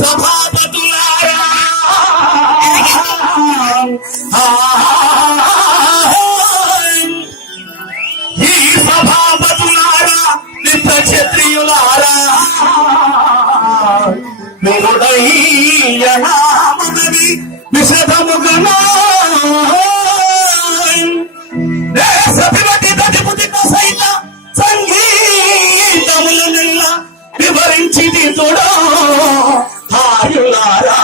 సభాపతులారా ఈ సభాపతులారా నిత్య క్షత్రియులారా నిరుడయ్యనామనది విషదముగనా దేశపివటి దటిపుటిత సైత సంగీతములు నిన్న వివరించిది తోడా హాయులారా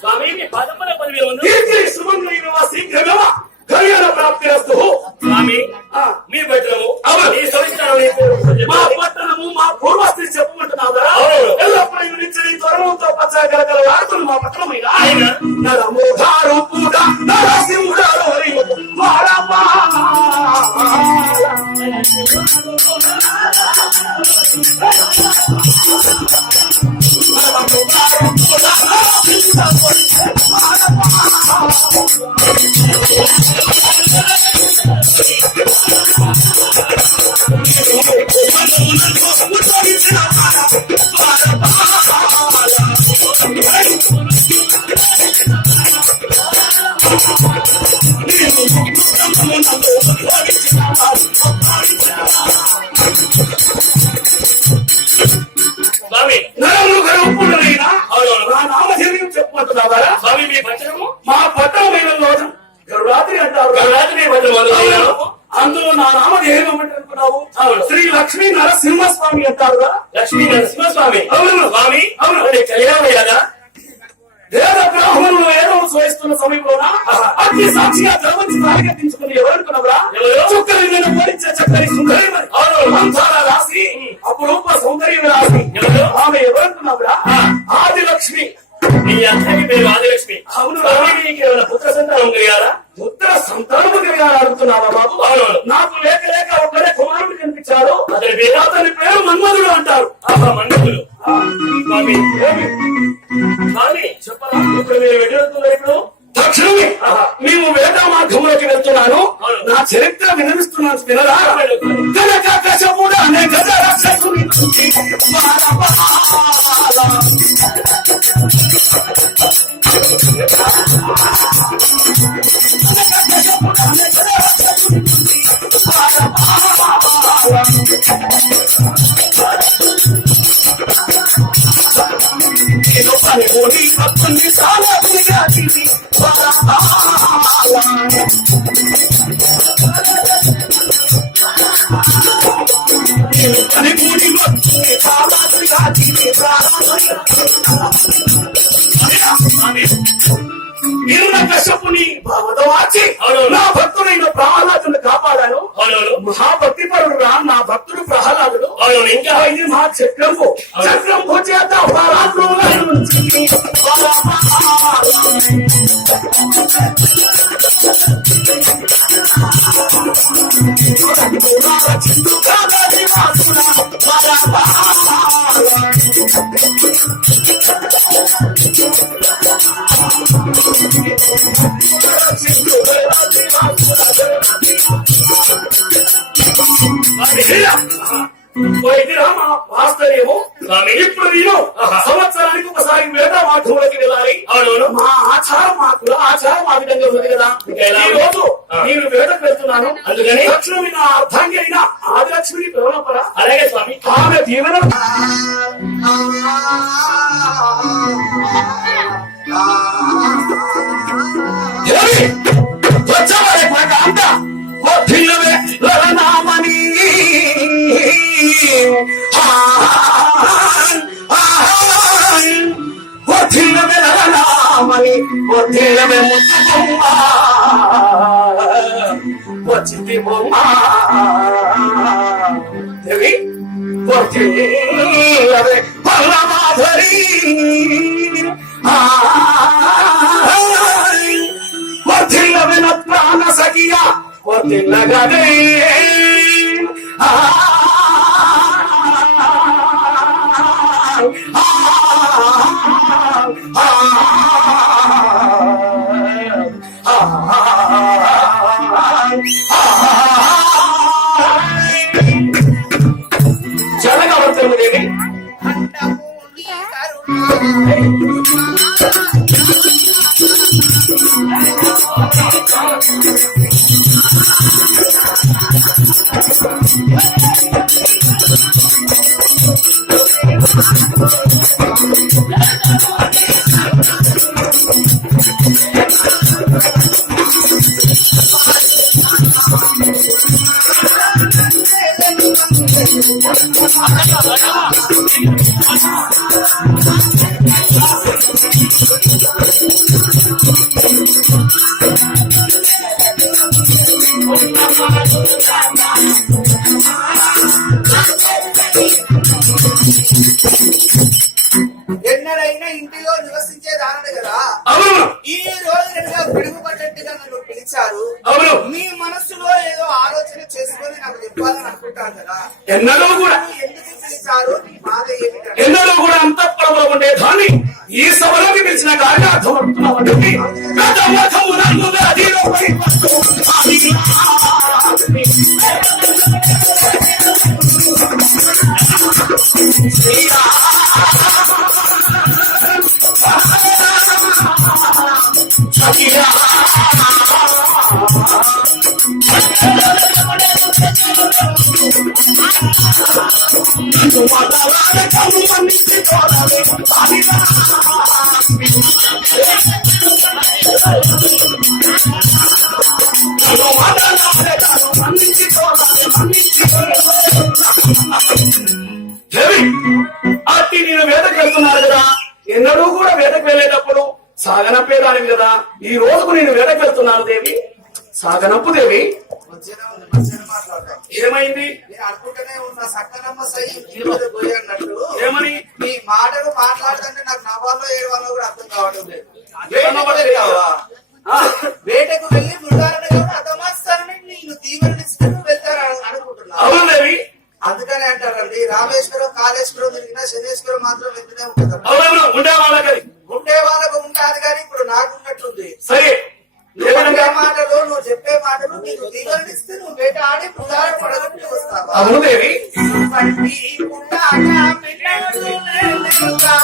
స్వామి మీ పదముల పదవి ఉంది కళ్యాణ ప్రాప్తి వస్తు స్వామి మీ పట్టణము మీ సంస్కారం మా పట్టణము మా పూర్వస్థితి చెప్పమంటున్నావు కదా ఎల్లప్పుడూ నుంచి త్వరతో పచ్చగా గలగల వాడుతున్న మా పట్టణమైన నరముఖారు పూట నరసింహుడారు హరి స్వామి చెప్పమంటున్నారా స్వామి మీ పట్టణము మా పట్టణమైన రోజు గరుడాద్రి అంటారు. గరుడాద్రి పట్టణం అందులో నా నామధేయం ఏమంటున్నావు? శ్రీ లక్ష్మీ నరసింహస్వామి అంటారుగా. లక్ష్మీ నరసింహస్వామి. అవును స్వామి. అవును. కళ్యాణమయ్యాగా వేద బ్రాహ్మణులు ఏదో స్వయిస్తున్న సమయంలోన అగ్ని సాక్షిగా ధర్మంచి తారకెత్తించుకుని ఎవరనుకున్నావురా? చుక్కలు నేను పోలించే చక్కని సుందరి మంచాల రాసి అపురూప సౌందర్యం రాసి ఆమె ఎవరనుకున్నావురా? ఆదిలక్ష్మి. నీ అర్థానికి పేరు ఆదిలక్ష్మి. అవును. నీకు ఏమైనా పుత్ర సంతానం కలిగారా? పుత్ర సంతానము కలిగారు. అనుకుంటున్నావా బాబు? అవునవును. నాకు లేక లేక ఒక్కడే కుమారుడు కనిపించాడు. అతని అతని పేరు మన్మధుడు అంటారు. మన్మధుడు. స్వామి ఏమి? స్వామి చెప్పరా? ఇప్పుడు మీరు వెళ్ళిపోతున్నారు ఇప్పుడు తక్షణమే మేము వేద మార్గంలోకి వెళ్తున్నాను. అవును. నా చరిత్ర వినవిస్తున్నాను వినరా? కనక కశపుడు అనే గజ రాక్షసుని కశ్యపుని భగవదవాచి నా భక్తుడైన ప్రహ్లాదుని కాపాడాను. మహాభక్తి పరుడు రా నా భక్తుడు ప్రహ్లాదుడు. ఇంకా ఇది మా చక్రంపు చేత వాస్తవ్యము. ఇప్పుడు నేను సంవత్సరానికి ఒకసారి వేద మార్గంలోకి వెళ్ళాలి. మా ఆచారం ఆచారం ఆ విధంగా ఉంది కదా. ఈ రోజు నేను వేదకు వెళ్తున్నాను. అందుకని లక్ష్మి నా అర్థాంగి అయిన ఆదిలక్ష్మిని పిలవనపరా? అలాగే స్వామి. ఆమె దీవెన వచ్చావరే మాట అంతా వర్ధిల్లవే లలనామని వర్ధిల్లవే లలనామని వర్ధిల్లవే ముత్తమ్మ వచ్చింది బొమ్మ దేవి వర్ధిల్లవే పల్లమాధరి వర్ధిల్లవే నా ప్రాణ సఖియా వర్ధిల్లగదే జనగా వర్తము దేవి ఎన్నడైనా ఇంటిలో నివసించేదానడు కదా. ఈ రోజు పిడుగుపడ్డట్టుగా నన్ను పిలిచారు. మీ మనస్సులో ఏదో ఆలోచన చేసుకొని నాకు చెప్పాలని అనుకుంటాను కదా. ఎన్నడూ కూడా ఎందుకు పిలిచారు? మీ బాధ ఏమిటంటే ఎన్నడూ కూడా అంతఃపురంలో ఉండే దాన్ని ఈ సభలోకి పిలిచిన గారిని అర్థమవుతున్నామంటే అట్టి నేను వేదకు వెళ్తున్నాను కదా. ఎన్నడూ కూడా వేదకు వెళ్ళేటప్పుడు సాగనంపేదానివి కదా. ఈ రోజుకు నేను వేదకు వెళ్తున్నాను దేవి. సాగనంపు దేవి. ఏమైంది? నేను అనుకుంటూనే ఉన్నా సక్కనమ్మ సై పోయి అన్నట్టు. ఏమని? మీ మాటలు మాట్లాడుతుంటే నాకు నవ్వాలో ఏడవాలో కూడా అర్థం కావడం లేదు. వేటకు వెళ్ళి మృగాలను అర్థమాస్తారని నీ దీవెనిస్తే నువ్వు వెళ్తాను అనుకుంటున్నావు. అవును దేవి. అందుకని అంటారండి రామేశ్వరం కాళేశ్వరం తిరిగినా శనేశ్వరం మాత్రం వెళ్తూనే ఉంటుంది. అవునవును ఉండే వాళ్ళకి ఉండే వాళ్ళకు ఉంటారు కానీ ఇప్పుడు నాకు ఉన్నట్టుంది. సరే నువ్వు చెప్పే మాటలు నువ్వు చెప్పే మాటలు నీకు దీవెనిస్తే నువ్వు వేట ఆడి పుల్లార పడగొట్టి వస్తావా. అవును దేవి. పట్టి పుల్లార పిల్లలు లేలుగా.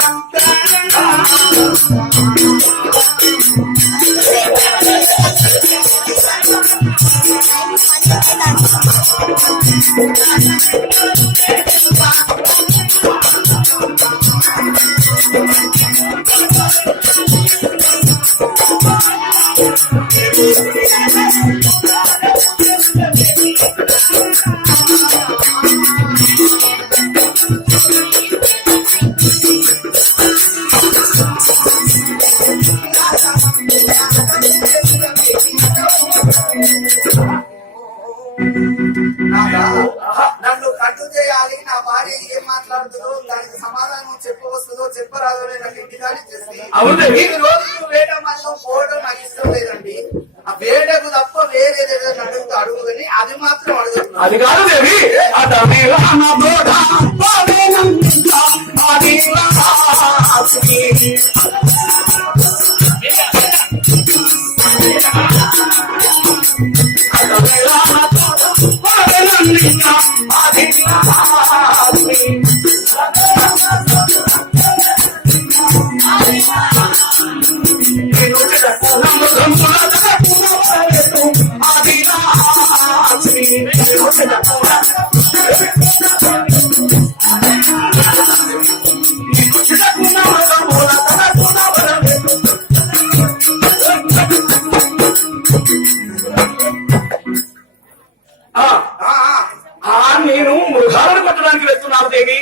నన్ను కట్టు చేయాలి, నా భార్య ఏం మాట్లాడుతుందో దానికి సమాధానం చెప్పవస్తుందో చెప్పరాదో నాకు ఇంటికాని చేసి ఈ రోజు వేట మనం పోవడం నాకు ఇష్టం లేదండి. ఆ వేటకు తప్ప వేరేదేదో అడుగుతూ అడుగు కానీ అది మాత్రం అడుగుతున్నాను. అది కాదు దేవి. నేను మృగాలను కొట్టడానికి వెళ్తున్నాను దేవి.